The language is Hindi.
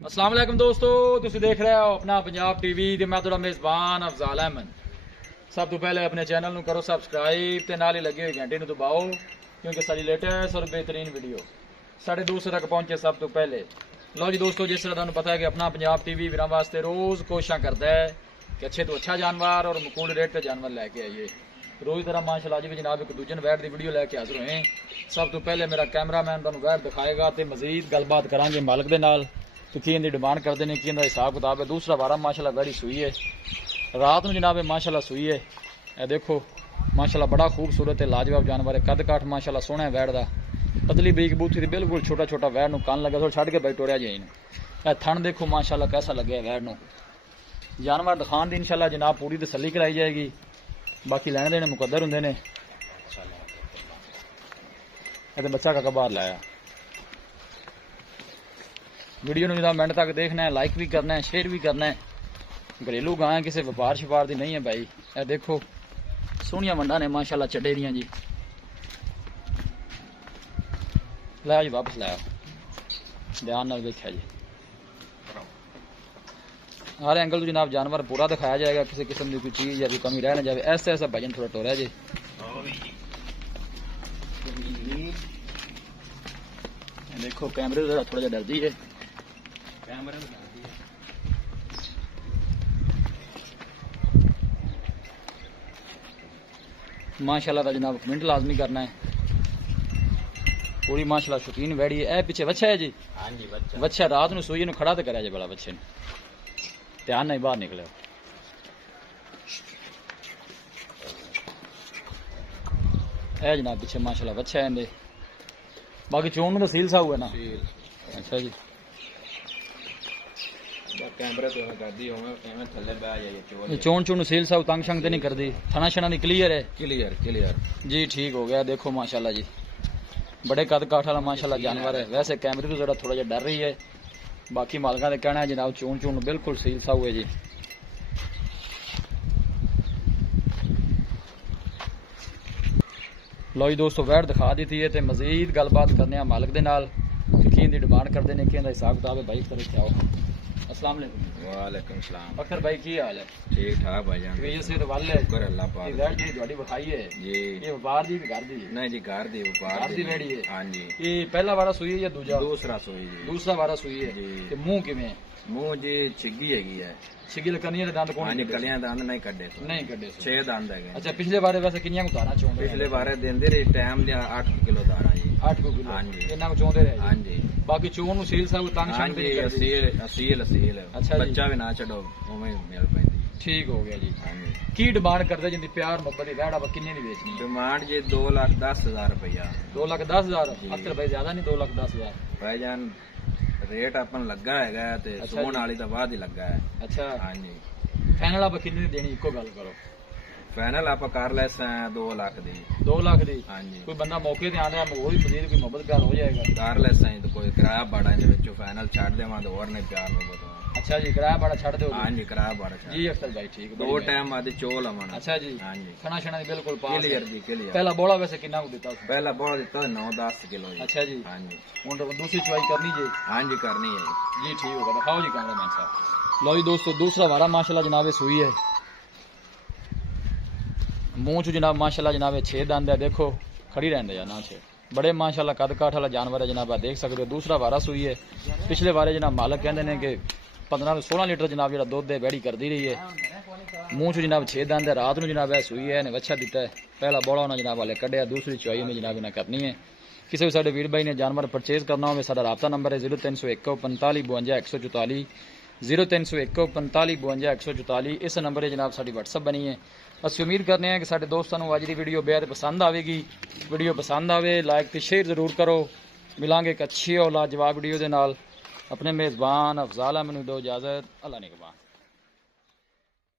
अस्सलाम वालेकुम दोस्तों, तुसीं देख रहे हो अपना पंजाब टीवी ते मैं तुहाडा मेज़बान अफजाल अहमद। सब तो पहले अपने चैनल नूं करो सबसक्राइब ते नाल ही लगी हुई घंटी नूं दबाओ क्योंकि सारी लेटेस्ट और बेहतरीन वीडियो साढ़े दूसरे तक पहुंचे सब तो पहले। लो जी दोस्तों, जिस तरह तुहानूं पता है कि अपना पंजाब टीवी वीरां वास्ते रोज़ कोशिशां करता है कि अच्छे तो अच्छा जानवर और मकूल रेट पर जानवर लैके आइए। रोज़ तरह माशाल्लाह अज भी जनाब एक दूजे वैट की वीडियो लैके हाजिर होए। सब तो पहले मेरा कैमरामैन तुहानूं वैट दिखाएगा तो मजीद गलबात करांगे मालक दे नाल कि की इनकी डिमांड करते हैं, की इनका हिसाब किताब है। दूसरा वारा माशाल्लाह वैड़ी सूई है, रात में जनाब माशाल्लाह सूई है। यह देखो माशाल्लाह बड़ा खूबसूरत है, लाजवाब जानवर है। कद काठ माशाल्लाह सोहना है वैट का, पतली बरीक बूथी थी बिल्कुल छोटा छोटा वैट नूं कन लगे थोड़ा छड़ के भाई टोरिया जाए। यह थन देखो माशाल्लाह कैसा लगे वैट नूं। जानवर दिखाने की इंशाल्लाह जनाब पूरी तसल्ली कराई जाएगी, बाकी लैने देने मुकद्दर होंगे ने। बच्चा का बाहर लाया। वीडियो में जनाब मिनट तक देखना है, लाइक भी करना है, शेयर भी करना है। घरेलू गां है, किसी व्यापार शपार की नहीं है भाई। यह देखो सोहनिया वंडा ने माशाल्लाह चटे दियां जी। लाया जी वापस लाया, ध्यान नाल देखा जी। हर एंगल तो जनाब जानवर पूरा दिखाया जाएगा, किसी किस्म की कोई चीज़ या कोई कमी रह ना जाए। ऐसे ऐसा भजन थोड़ा टोरा जी। देखो कैमरे से थोड़ा जा डरती है, माशाल्लाह जनाब कमेंट लाजमी करना है। पूरी माशाल्लाह शौकीन वैड़ी है। पीछे बच्चा है जी। हाँ जी बच्चा रात में सोइए खड़ा तो करा जे बड़ा बच्चे ने, ध्यान नहीं बाहर निकले। है जनाब पीछे माशाल्लाह बच्चा है इनके। बाकी चोन में तो सील साहू है ना। अच्छा जी, चोन चून सील साहू तंग शंग तो नहीं करती, थना शना नहीं क्लियर है। क्लियर जी, ठीक हो गया। देखो माशाल्लाह जी बड़े कद काठ वाला माशाल्लाह जानवर है। वैसे कैमरे तो जरा थोड़ा जा डर रही है, बाकी मालका ने कहना है जनाब चोन चून बिल्कुल सील साहू है जी। लो जी दोस्तों वैट दिखा दी है, तो मजीद गलबात करने मालक के नाल कि डिमांड करते हैं, कि हिसाब किताब है। भाई तरफ आओ। अस्सलाम वालेकुम सलाम। अख्तर भाई की हाल है? ठीक ठाक भाई जान। ये से वाल है कर अल्लाह पाक। ये वैट जी ਤੁਹਾਡੀ ਵਿਖਾਈ है जी, ये व्यापार दी घर दी? नहीं जी घर दी, व्यापार दी वैड़ी है। हां जी। ये पहला वारा सूई है या दूसरा? दूसरा सूई जी। दूसरा वारा सूई है जी। ते मुंह किवें है? मुंह जी छिगी हैगी है। छिगी लकनियां दंद कौन? हां जी कलियां दंद नहीं कड्डे, नहीं कड्डे, 6 दंद है। अच्छा पिछले बारे वैसे किन्नियां उतारना चाहते? पिछले बारे देंदे रहे टाइम दे 8 किलो दाना जी। 8 किलो? हां जी इन्ना को चाहते रहे। हां जी बाकी चोन नु सील साहब तंग शंग नहीं करदी? असील। अच्छा बच्चा भी ना छड़ो उवें मिल पैंदी। ठीक हो गया जी। हां जी की डिमांड करदे जिंदी प्यार मोहब्बत दी वैड़ अब किन्ने दी बेचनी? डिमांड जी 2,10,000 रुपया। 2,10,000? अख्तर भाई ज्यादा नहीं 2,10,000? भाईजान रेट अपन लगा है ते सोन वाली तो बाद ही लगा है। अच्छा हां जी। फाइनल आप किन्ने देनी इको गल करो? फाइनल आप कर ले 2 लाख दी। 2 लाख दी? हां जी। कोई बंदा मौके ते आंदा है और भी मजीद कोई मोहब्बत प्यार हो जाएगा? कर ले सही तो कोई किराया बाड़ा दे विचों फाइनल छाड़ देवां तो और नहीं प्यार मोहब्बत। अच्छा जी किराया बाड़ा छाड़ दो? हां जी किराया बाड़ा छाड़ जी। अख्तर भाई ठीक, 2 टाइम आदि चोल अमन। अच्छा जी हां जी खाना शाना दी बिल्कुल पास क्लियर जी क्लियर। पहला बोला वैसे कितना को देता? पहला बोला देता 9-10 किलो जी। अच्छा जी हां जी। हुन दूसरी चवाई करनी जी? हां जी करनी है जी। ठीक होगा दिखाओ जी कैमरामैन साहब। लो जी दोस्तों दूसरा वारा माशाल्लाह जनाब सूई है। मुंह च जनाब माशाल्लाह जनाब 6 दंद है। देखो खड़ी रहने या ना 6 बड़े माशाल्लाह कद काठ वाला जानवर है जनाब, देख सकते हो। दूसरा वारा सूई है। पिछले बारे जनाब मालक कहते हैं कि 15-16 लीटर जनाब जो दुध है बैड़ी करती रही है। मुंह च जनाब 6 दंद है। रात में जनाब है सूई है, बच्चा दिता है। पहला बोला उन्हें जनाब वाले कढ़िया, दूसरी चुआई में जनाब इन्हें करनी है। किसी भी साढ़े वीर भाई ने जानवर परचेज करना हो साਡਾ राबता नंबर है 0301 45 52 144 0301 45 52 144। इस नंबर पर जनाब साड़ी व्हाट्सअप बनी है। असं उम्मीद करते हैं कि साढ़े दोस्तों को अज की वीडियो बेहद पसंद आएगी। वीडियो पसंद आए लाइक तो शेयर जरूर करो। मिलांगे एक अच्छी और लाजवाब वीडियो के नाल। अपने मेज़बान अफजाल अहमद दो इजाज़त। अल्लाह निगहबान।